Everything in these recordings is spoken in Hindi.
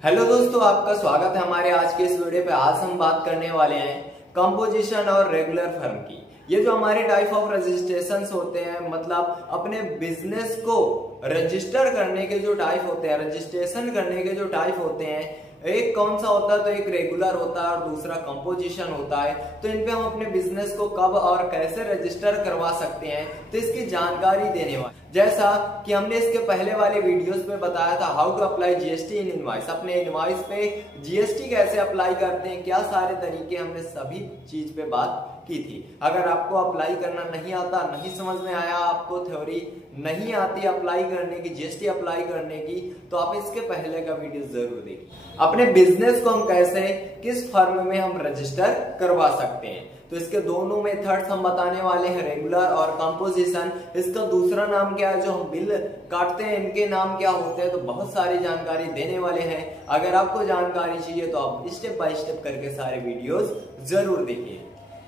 हेलो दोस्तों, आपका स्वागत है हमारे आज के इस वीडियो पे। आज हम बात करने वाले हैं कंपोजिशन और रेगुलर फर्म की। ये जो हमारे टाइप ऑफ रजिस्ट्रेशंस होते हैं, मतलब अपने बिजनेस को रजिस्टर करने के जो टाइप होते हैं, रजिस्ट्रेशन करने के जो टाइप होते हैं, एक कौन सा होता है तो एक रेगुलर होता है और दूसरा कंपोजिशन होता है। तो इन पे हम अपने बिजनेस को कब और कैसे रजिस्टर करवा सकते हैं, तो इसकी जानकारी देने वाले। जैसा कि हमने इसके पहले वाले वीडियोस में बताया था, how to apply GST in invoice. अपने इनवॉइस पे जीएसटी कैसे अप्लाई करते हैं, क्या सारे तरीके, हमने सभी चीज पे बात की थी। अगर आपको अप्लाई करना नहीं आता, नहीं समझ में आया, आपको थ्योरी नहीं आती अप्लाई करने की, जीएसटी अप्लाई करने की, तो आप इसके पहले का वीडियो जरूर देखिए। अपने बिजनेस को हम कैसे, किस फर्म में हम रजिस्टर करवा सकते हैं, तो इसके दोनों मेथड्स हम बताने वाले हैं, रेगुलर और कंपोजिशन। इसका दूसरा नाम क्या है, जो हम बिल काटते हैं, इनके नाम क्या होते हैं, तो बहुत सारी जानकारी देने वाले हैं। अगर आपको जानकारी चाहिए तो आप स्टेप बाय स्टेप करके सारे वीडियोस जरूर देखिए।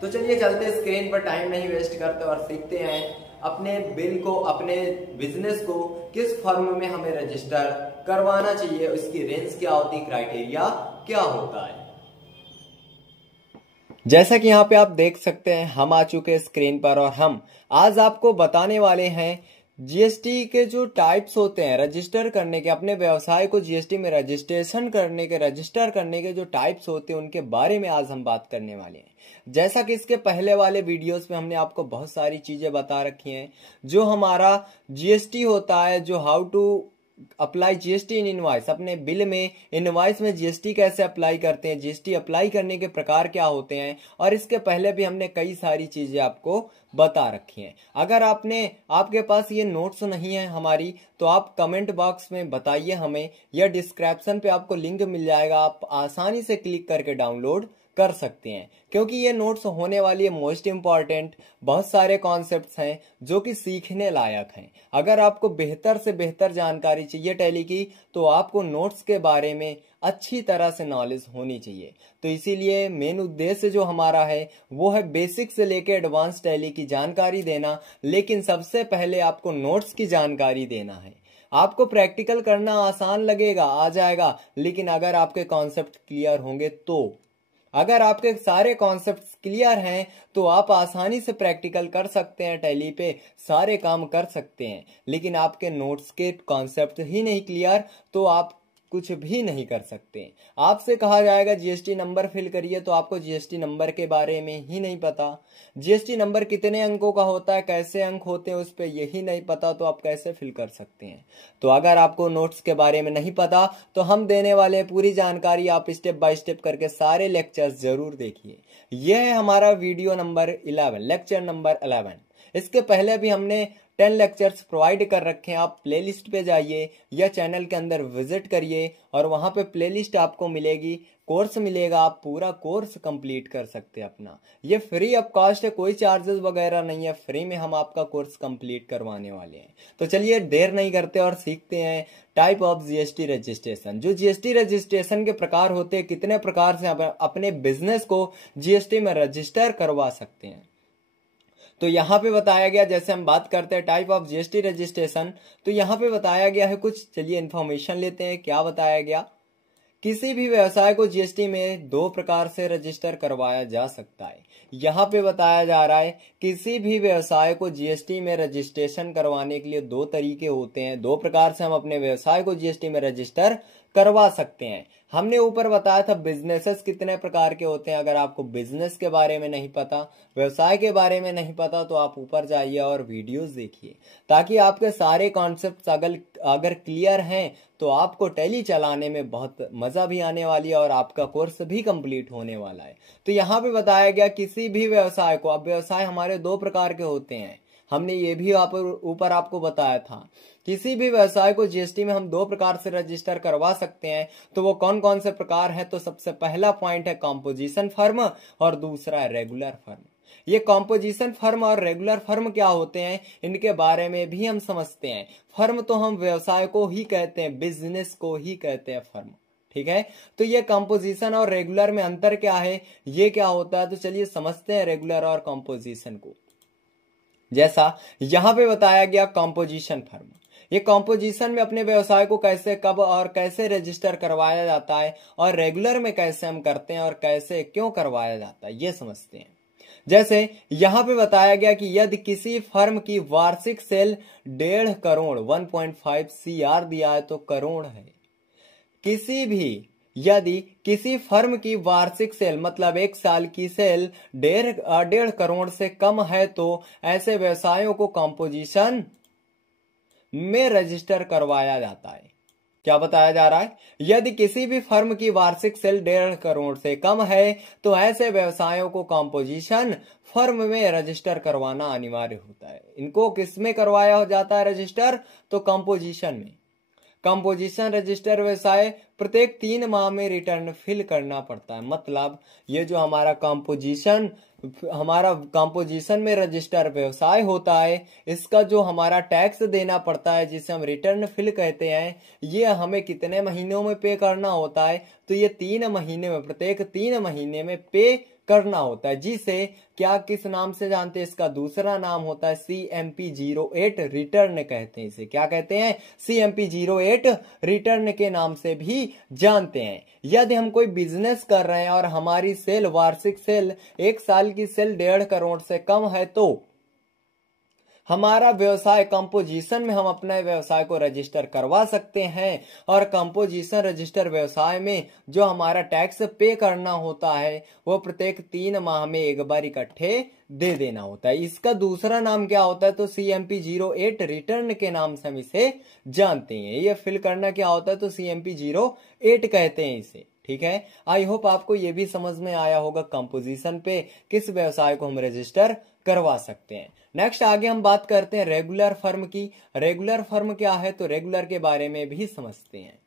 तो चलिए चलते स्क्रीन पर, टाइम नहीं वेस्ट करते और सीखते हैं अपने बिल को, अपने बिजनेस को किस फर्म में हमें रजिस्टर करवाना चाहिए, उसकी रेंज क्या होती, क्राइटेरिया क्या होता है। जैसा कि यहाँ पे आप देख सकते हैं, हम आ चुके हैं स्क्रीन पर और हम आज आपको बताने वाले हैं जीएसटी के जो टाइप्स होते हैं रजिस्टर करने के, अपने व्यवसाय को जीएसटी में रजिस्ट्रेशन करने के, रजिस्टर करने के जो टाइप्स होते हैं, उनके बारे में आज हम बात करने वाले हैं। जैसा कि इसके पहले वाले वीडियोस में हमने आपको बहुत सारी चीजें बता रखी हैं। जो हमारा जीएसटी होता है, जो how to apply GST in invoice, अपने बिल में, इनवॉइस में जीएसटी कैसे अप्लाई करते हैं, जीएसटी अप्लाई करने के प्रकार क्या होते हैं, और इसके पहले भी हमने कई सारी चीजें आपको बता रखी हैं। अगर आपके पास ये नोट्स नहीं है हमारी, तो आप कमेंट बॉक्स में बताइए हमें, या डिस्क्रिप्शन पे आपको लिंक मिल जाएगा, आप आसानी से क्लिक करके डाउनलोड कर सकते हैं। क्योंकि ये नोट्स होने वाली है मोस्ट इंपॉर्टेंट, बहुत सारे कॉन्सेप्ट्स हैं जो कि सीखने लायक हैं। अगर आपको बेहतर से बेहतर जानकारी चाहिए टैली की, तो आपको नोट्स के बारे में अच्छी तरह से नॉलेज होनी चाहिए। तो इसीलिए मेन उद्देश्य जो हमारा है वो है बेसिक से लेकर एडवांस टैली की जानकारी देना, लेकिन सबसे पहले आपको नोट्स की जानकारी देना है। आपको प्रैक्टिकल करना आसान लगेगा, आ जाएगा, लेकिन अगर आपके कॉन्सेप्ट क्लियर होंगे तो, अगर आपके सारे कॉन्सेप्ट्स क्लियर हैं तो आप आसानी से प्रैक्टिकल कर सकते हैं, टैली पे सारे काम कर सकते हैं। लेकिन आपके नोट्स के कॉन्सेप्ट ही नहीं क्लियर तो आप कुछ भी नहीं कर सकते। आपसे कहा जाएगा जीएसटी नंबर फिल करिए, तो आपको जीएसटी नंबर के बारे में ही नहीं पता। जीएसटी नंबर कितने अंकों का होता है, कैसे अंक होते हैं, उस पर यही नहीं पता, तो आप कैसे फिल कर सकते हैं। तो अगर आपको नोट्स के बारे में नहीं पता, तो हम देने वाले पूरी जानकारी, आप स्टेप बाय स्टेप करके सारे लेक्चर्स जरूर देखिए। यह है हमारा वीडियो नंबर 11, लेक्चर नंबर 11। इसके पहले भी हमने 10 लेक्चर्स प्रोवाइड कर रखे हैं। आप प्लेलिस्ट पे जाइए या चैनल के अंदर विजिट करिए और वहां पे प्लेलिस्ट आपको मिलेगी, कोर्स मिलेगा, आप पूरा कोर्स कंप्लीट कर सकते हैं अपना। ये फ्री ऑफ कॉस्ट है, कोई चार्जेस वगैरह नहीं है, फ्री में हम आपका कोर्स कंप्लीट करवाने वाले हैं। तो चलिए देर नहीं करते और सीखते हैं टाइप ऑफ जीएसटी रजिस्ट्रेशन। जो जीएसटी रजिस्ट्रेशन के प्रकार होते हैं, कितने प्रकार से अपने बिजनेस को जीएसटी में रजिस्टर करवा सकते हैं। तो यहाँ पे बताया गया, जैसे हम बात करते हैं टाइप ऑफ जीएसटी रजिस्ट्रेशन, तो यहाँ पे बताया गया है कुछ। चलिए इन्फॉर्मेशन लेते हैं, क्या बताया गया। किसी भी व्यवसाय को जीएसटी में 2 प्रकार से रजिस्टर करवाया जा सकता है। यहाँ पे बताया जा रहा है किसी भी व्यवसाय को जीएसटी में रजिस्ट्रेशन करवाने के लिए 2 तरीके होते हैं। 2 प्रकार से हम अपने व्यवसाय को जीएसटी में रजिस्टर करवा सकते हैं। हमने ऊपर बताया था बिजनेसेस कितने प्रकार के होते हैं। अगर आपको बिजनेस के बारे में नहीं पता, व्यवसाय के बारे में नहीं पता, तो आप ऊपर जाइए और वीडियोस देखिए, ताकि आपके सारे कॉन्सेप्ट्स अगर क्लियर हैं तो आपको टैली चलाने में बहुत मजा भी आने वाली है और आपका कोर्स भी कंप्लीट होने वाला है। तो यहाँ पे बताया गया किसी भी व्यवसाय को, अब व्यवसाय हमारे 2 प्रकार के होते हैं, हमने ये भी ऊपर आपको बताया था। किसी भी व्यवसाय को जीएसटी में हम 2 प्रकार से रजिस्टर करवा सकते हैं। तो वो कौन कौन से प्रकार है, तो सबसे पहला पॉइंट है कंपोजिशन फर्म और दूसरा है रेगुलर फर्म। ये कंपोजिशन फर्म और रेगुलर फर्म क्या होते हैं, इनके बारे में भी हम समझते हैं। फर्म तो हम व्यवसाय को ही कहते हैं, बिजनेस को ही कहते हैं फर्म, ठीक है। तो ये कंपोजिशन और रेगुलर में अंतर क्या है, ये क्या होता है, तो चलिए समझते हैं रेगुलर और कंपोजिशन को। जैसा यहाँ पे बताया गया कंपोजिशन फर्म, ये कंपोजिशन में अपने व्यवसाय को कैसे, कब और कैसे रजिस्टर करवाया जाता है, और रेगुलर में कैसे हम करते हैं और कैसे क्यों करवाया जाता है, ये समझते हैं। जैसे यहां पे बताया गया कि यदि किसी फर्म की वार्षिक सेल 1.5 करोड़ 1.5 CR दिया है तो करोड़ है। यदि किसी फर्म की वार्षिक सेल मतलब एक साल की सेल 1.5 करोड़ से कम है तो ऐसे व्यवसायों को कंपोजिशन में रजिस्टर करवाया जाता है। क्या बताया जा रहा है? यदि किसी भी फर्म की वार्षिक सेल 1.5 करोड़ से कम है तो ऐसे व्यवसायों को कंपोजिशन फर्म में रजिस्टर करवाना अनिवार्य होता है। इनको किस में करवाया जाता है रजिस्टर? तो कंपोजिशन में। कंपोजिशन रजिस्टर व्यवसाय प्रत्येक 3 माह में रिटर्न फिल करना पड़ता है। मतलब ये जो हमारा कंपोजिशन में रजिस्टर व्यवसाय होता है, इसका जो हमारा टैक्स देना पड़ता है जिसे हम रिटर्न फिल कहते हैं, ये हमें कितने महीनों में पे करना होता है? तो ये 3 महीने में, प्रत्येक 3 महीने में पे करना होता है, जिसे क्या किस नाम से जानते हैं? इसका दूसरा नाम होता है CMP 08 रिटर्न कहते हैं। इसे क्या कहते हैं? CMP 08 रिटर्न के नाम से भी जानते हैं। यदि हम कोई बिजनेस कर रहे हैं और हमारी सेल, वार्षिक सेल, एक साल की सेल 1.5 करोड़ से कम है तो हमारा व्यवसाय कंपोजिशन में हम अपने व्यवसाय को रजिस्टर करवा सकते हैं। और कंपोजिशन रजिस्टर व्यवसाय में जो हमारा टैक्स पे करना होता है वो प्रत्येक 3 माह में एक बार इकट्ठे दे देना होता है। इसका दूसरा नाम क्या होता है? तो CMP 08 रिटर्न के नाम से हम इसे जानते हैं। ये फिल करना क्या होता है? तो CMP 08 कहते हैं इसे। ठीक है, आई होप आपको ये भी समझ में आया होगा कंपोजिशन पे किस व्यवसाय को हम रजिस्टर करवा सकते हैं। नेक्स्ट आगे हम बात करते हैं रेगुलर फर्म की। रेगुलर फर्म क्या है? तो रेगुलर के बारे में भी समझते हैं।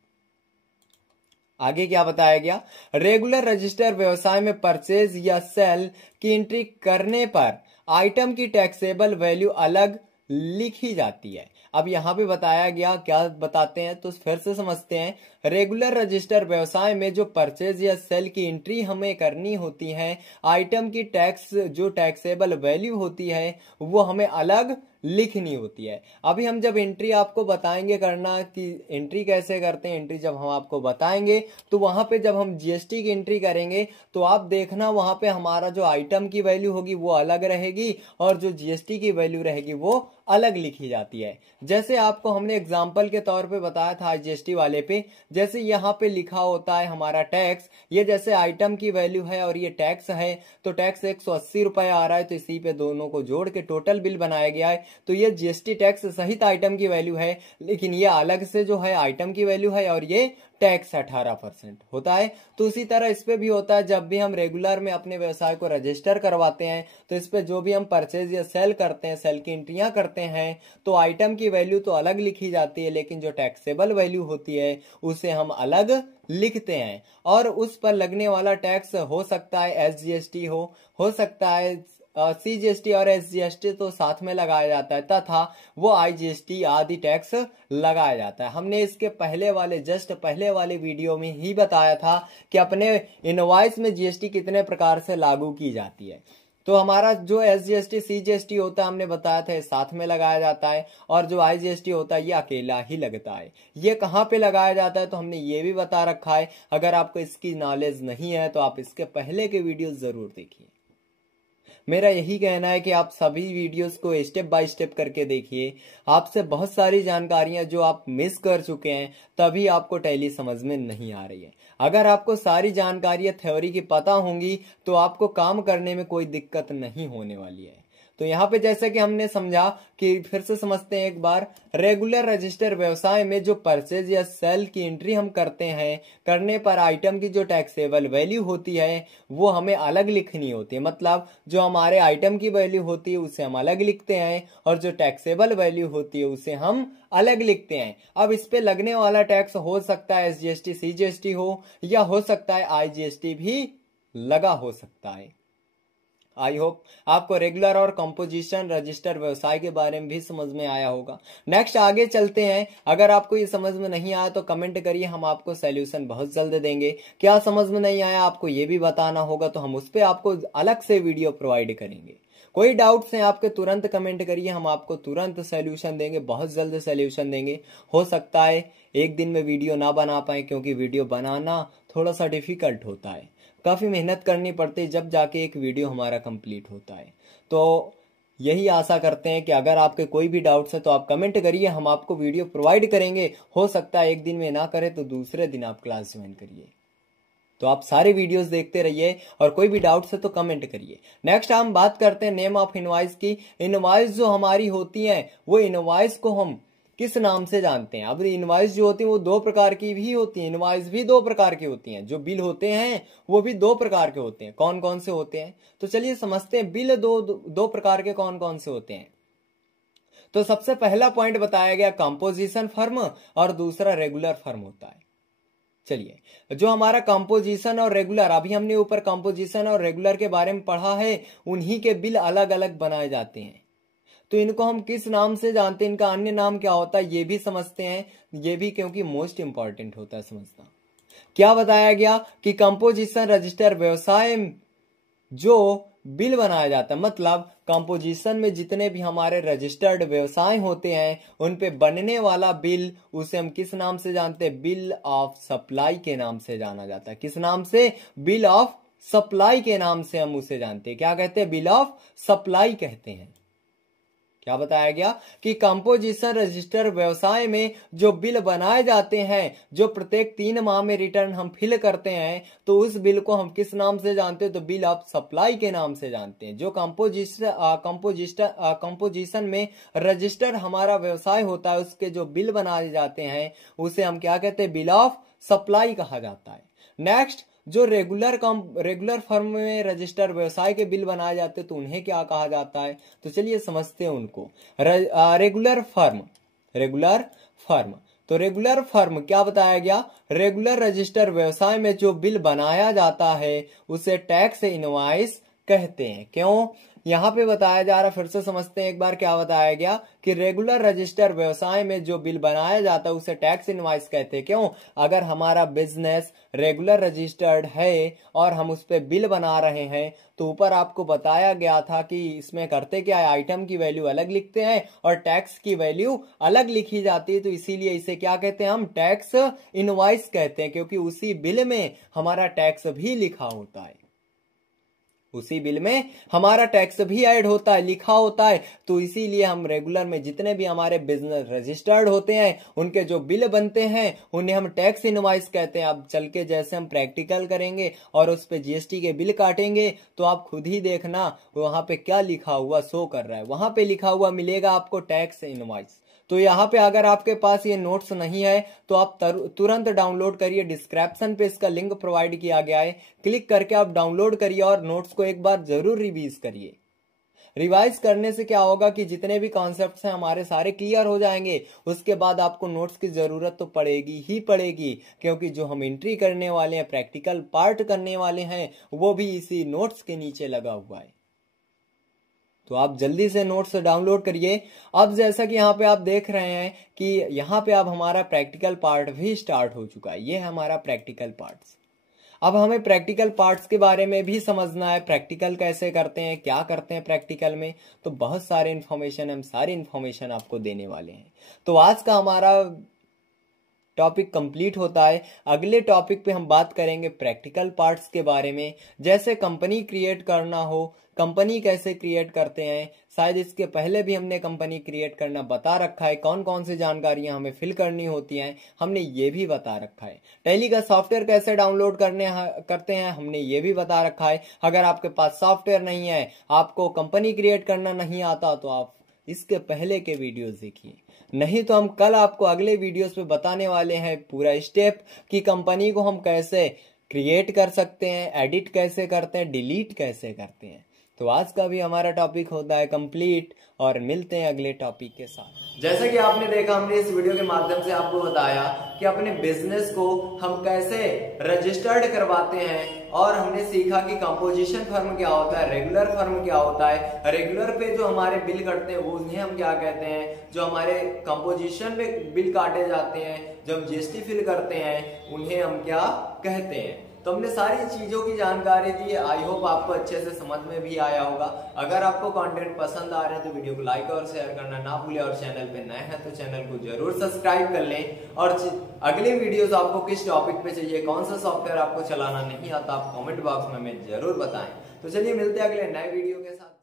आगे क्या बताया गया? रेगुलर रजिस्टर व्यवसाय में परचेज या सेल की एंट्री करने पर आइटम की टैक्सेबल वैल्यू अलग लिखी जाती है। अब यहाँ पे बताया गया, क्या बताते हैं तो फिर से समझते हैं। रेगुलर रजिस्टर व्यवसाय में जो परचेज या सेल की एंट्री हमें करनी होती है, आइटम की टैक्स जो टैक्सेबल वैल्यू होती है वो हमें अलग लिखनी होती है। अभी हम जब एंट्री आपको बताएंगे करना कि एंट्री कैसे करते हैं, एंट्री जब हम आपको बताएंगे तो वहां पे जब हम GST की एंट्री करेंगे तो आप देखना वहां पे हमारा जो आइटम की वैल्यू होगी वो अलग रहेगी और जो GST की वैल्यू रहेगी वो अलग लिखी जाती है। जैसे आपको हमने एग्जाम्पल के तौर पे बताया था GST वाले पे, जैसे यहाँ पे लिखा होता है हमारा टैक्स, ये जैसे आइटम की वैल्यू है और ये टैक्स है, तो टैक्स 180 रुपए आ रहा है, तो इसी पे दोनों को जोड़ के टोटल बिल बनाया गया है। तो ये GST टैक्स सहित आइटम की वैल्यू है, लेकिन ये अलग से जो है आइटम की वैल्यू है और ये टैक्स 18% होता है। तो उसी तरह इस पे भी होता है, जब भी हम रेगुलर में अपने व्यवसाय को रजिस्टर करवाते हैं तो इस पे जो भी हम परचेज या सेल करते हैं, सेल की एंट्रियां करते हैं, तो आइटम की वैल्यू तो अलग लिखी जाती है, लेकिन जो टैक्सेबल वैल्यू होती है उसे हम अलग लिखते हैं। और उस पर लगने वाला टैक्स हो सकता है SGST हो सकता है CGST और SGST तो साथ में लगाया जाता है, तथा वो IGST आदि टैक्स लगाया जाता है। हमने इसके पहले वाले वीडियो में ही बताया था कि अपने इनवॉइस में GST कितने प्रकार से लागू की जाती है। तो हमारा जो SGST CGST होता है हमने बताया था साथ में लगाया जाता है, और जो IGST होता है ये अकेला ही लगता है। ये कहाँ पे लगाया जाता है तो हमने ये भी बता रखा है। अगर आपको इसकी नॉलेज नहीं है तो आप इसके पहले के वीडियो जरूर देखिए। मेरा यही कहना है कि आप सभी वीडियोस को स्टेप बाय स्टेप करके देखिए। आपसे बहुत सारी जानकारियां जो आप मिस कर चुके हैं तभी आपको टैली समझ में नहीं आ रही है। अगर आपको सारी जानकारियां थ्योरी की पता होंगी तो आपको काम करने में कोई दिक्कत नहीं होने वाली है। तो यहाँ पे जैसे कि हमने समझा कि फिर से समझते हैं एक बार, रेगुलर रजिस्टर व्यवसाय में जो परचेज या सेल की एंट्री हम करते हैं, करने पर आइटम की जो टैक्सेबल वैल्यू होती है वो हमें अलग लिखनी होती है। मतलब जो हमारे आइटम की वैल्यू होती है उसे हम अलग लिखते हैं और जो टैक्सेबल वैल्यू होती है उसे हम अलग लिखते हैं। अब इस पे लगने वाला टैक्स हो सकता है SGST CGST हो, या हो सकता है IGST भी लगा हो सकता है। आई होप आपको रेगुलर और कंपोजिशन रजिस्टर व्यवसाय के बारे में भी समझ में आया होगा। नेक्स्ट आगे चलते हैं। अगर आपको ये समझ में नहीं आया तो कमेंट करिए, हम आपको सॉल्यूशन बहुत जल्द देंगे। क्या समझ में नहीं आया आपको ये भी बताना होगा तो हम उस पर आपको अलग से वीडियो प्रोवाइड करेंगे। कोई डाउट्स हैं आपके तुरंत कमेंट करिए, हम आपको तुरंत सोल्यूशन देंगे, बहुत जल्द सोल्यूशन देंगे। हो सकता है एक दिन में वीडियो ना बना पाए क्योंकि वीडियो बनाना थोड़ा सा डिफिकल्ट होता है, काफ़ी मेहनत करनी पड़ती है जब जाके एक वीडियो हमारा कंप्लीट होता है। तो यही आशा करते हैं कि अगर आपके कोई भी डाउट्स है तो आप कमेंट करिए, हम आपको वीडियो प्रोवाइड करेंगे। हो सकता है एक दिन में ना करें तो दूसरे दिन आप क्लास ज्वाइन करिए। तो आप सारे वीडियोस देखते रहिए और कोई भी डाउट्स है तो कमेंट करिए। नेक्स्ट हम बात करते हैं नेम ऑफ इनवॉइस की। इनवॉइस जो हमारी होती है वो इनवॉइस को हम किस नाम से जानते हैं। अब इनवॉइस जो होती है वो दो प्रकार की भी होती है, इनवॉइस भी दो प्रकार की होती हैं। जो बिल होते हैं वो भी दो प्रकार के होते हैं। कौन कौन से होते हैं तो चलिए समझते हैं। बिल दो प्रकार के कौन कौन से होते हैं। तो सबसे पहला पॉइंट बताया गया कंपोजिशन फर्म और दूसरा रेगुलर फर्म होता है। चलिए जो हमारा कंपोजिशन और रेगुलर, अभी हमने ऊपर कंपोजिशन और रेगुलर के बारे में पढ़ा है, उन्हीं के बिल अलग अलग बनाए जाते हैं। तो इनको हम किस नाम से जानते हैं, इनका अन्य नाम क्या होता है ये भी समझते हैं। ये भी क्योंकि मोस्ट इंपॉर्टेंट होता है समझना। क्या बताया गया कि कंपोजिशन रजिस्टर व्यवसाय जो बिल बनाया जाता है, मतलब कंपोजिशन में जितने भी हमारे रजिस्टर्ड व्यवसाय होते हैं उन पे बनने वाला बिल, उसे हम किस नाम से जानते हैं, बिल ऑफ सप्लाई के नाम से जाना जाता है। किस नाम से, बिल ऑफ सप्लाई के नाम से हम उसे जानते हैं। क्या कहते हैं, बिल ऑफ सप्लाई कहते हैं। क्या बताया गया कि कंपोजिशन रजिस्टर व्यवसाय में जो बिल बनाए जाते हैं, जो प्रत्येक 3 माह में रिटर्न हम फिल करते हैं, तो उस बिल को हम किस नाम से जानते हैं, तो बिल ऑफ सप्लाई के नाम से जानते हैं। जो कंपोजिशन में रजिस्टर हमारा व्यवसाय होता है उसके जो बिल बनाए जाते हैं उसे हम क्या कहते हैं, बिल ऑफ सप्लाई कहा जाता है। नेक्स्ट जो रेगुलर फर्म में रजिस्टर व्यवसाय के बिल बनाए जाते हैं तो उन्हें क्या कहा जाता है, तो चलिए समझते हैं उनको। रेगुलर फर्म तो रेगुलर फर्म क्या बताया गया, रेगुलर रजिस्टर व्यवसाय में जो बिल बनाया जाता है उसे टैक्स इनवॉइस कहते हैं। क्यों, यहां पे बताया जा रहा, फिर से समझते हैं एक बार। क्या बताया गया कि रेगुलर रजिस्टर व्यवसाय में जो बिल बनाया जाता है उसे टैक्स इनवॉइस कहते हैं। क्यों, अगर हमारा बिजनेस रेगुलर रजिस्टर्ड है और हम उस पर बिल बना रहे हैं तो ऊपर आपको बताया गया था कि इसमें करते क्या है, आइटम की वैल्यू अलग लिखते हैं और टैक्स की वैल्यू अलग लिखी जाती है। तो इसीलिए इसे क्या कहते हैं, हम टैक्स इनवॉइस कहते हैं, क्योंकि उसी बिल में हमारा टैक्स भी लिखा होता है। उसी बिल में हमारा टैक्स भी ऐड होता है, लिखा होता है। तो इसीलिए हम रेगुलर में जितने भी हमारे बिजनेस रजिस्टर्ड होते हैं उनके जो बिल बनते हैं उन्हें हम टैक्स इनवॉइस कहते हैं। अब चल के जैसे हम प्रैक्टिकल करेंगे और उस पे जीएसटी के बिल काटेंगे तो आप खुद ही देखना वहां पे क्या लिखा हुआ शो कर रहा है, वहां पे लिखा हुआ मिलेगा आपको टैक्स इनवॉइस। तो यहाँ पे अगर आपके पास ये नोट्स नहीं है तो आप तुरंत डाउनलोड करिए, डिस्क्रिप्शन पे इसका लिंक प्रोवाइड किया गया है, क्लिक करके आप डाउनलोड करिए और नोट्स को एक बार जरूर रिवीज करिए। रिवाइज करने से क्या होगा कि जितने भी कॉन्सेप्ट्स हैं हमारे सारे क्लियर हो जाएंगे। उसके बाद आपको नोट्स की जरूरत तो पड़ेगी ही पड़ेगी, क्योंकि जो हम एंट्री करने वाले हैं, प्रैक्टिकल पार्ट करने वाले हैं, वो भी इसी नोट्स के नीचे लगा हुआ है। तो आप जल्दी से नोट्स डाउनलोड करिए। अब जैसा कि यहाँ पे आप देख रहे हैं कि यहाँ पे अब हमारा प्रैक्टिकल पार्ट भी स्टार्ट हो चुका है। ये है हमारा प्रैक्टिकल पार्ट्स। अब हमें प्रैक्टिकल पार्ट्स के बारे में भी समझना है, प्रैक्टिकल कैसे करते हैं, क्या करते हैं प्रैक्टिकल में। तो बहुत सारे इन्फॉर्मेशन, हम सारी इन्फॉर्मेशन आपको देने वाले हैं। तो आज का हमारा टॉपिक कंप्लीट होता है। अगले टॉपिक पे हम बात करेंगे प्रैक्टिकल पार्ट्स के बारे में, जैसे कंपनी क्रिएट करना हो, कंपनी कैसे क्रिएट करते हैं। शायद इसके पहले भी हमने कंपनी क्रिएट करना बता रखा है, कौन कौन सी जानकारियां हमें फिल करनी होती हैं हमने ये भी बता रखा है। टैली का सॉफ्टवेयर कैसे डाउनलोड करते हैं हमने ये भी बता रखा है। अगर आपके पास सॉफ्टवेयर नहीं है, आपको कंपनी क्रिएट करना नहीं आता, तो आप इसके पहले के वीडियोस देखिए। नहीं तो हम कल आपको अगले वीडियोस पे बताने वाले हैं पूरा स्टेप कि कंपनी को हम कैसे क्रिएट कर सकते हैं, एडिट कैसे करते हैं, डिलीट कैसे करते हैं। तो आज का भी हमारा टॉपिक होता है कंप्लीट, और मिलते हैं अगले टॉपिक के साथ। जैसा कि आपने देखा, हमने इस वीडियो के माध्यम से आपको बताया कि अपने बिजनेस को हम कैसे रजिस्टर्ड करवाते हैं, और हमने सीखा कि कंपोजिशन फर्म क्या होता है, रेगुलर फर्म क्या होता है। रेगुलर पे जो हमारे बिल कटते हैं वो उन्हें हम क्या कहते हैं, जो हमारे कंपोजिशन में बिल काटे जाते हैं, जब जीएसटी फिल करते हैं उन्हें हम क्या कहते हैं। तो हमने सारी चीजों की जानकारी दी। आई होप आपको अच्छे से समझ में भी आया होगा। अगर आपको कंटेंट पसंद आ रहे हैं तो वीडियो को लाइक और शेयर करना ना भूलें, और चैनल पे नए हैं तो चैनल को जरूर सब्सक्राइब कर लें। और अगले वीडियोस आपको किस टॉपिक पे चाहिए, कौन सा सॉफ्टवेयर आपको चलाना नहीं आता, आप कमेंट बॉक्स में हमें जरूर बताएं। तो चलिए मिलते हैं अगले नए वीडियो के साथ।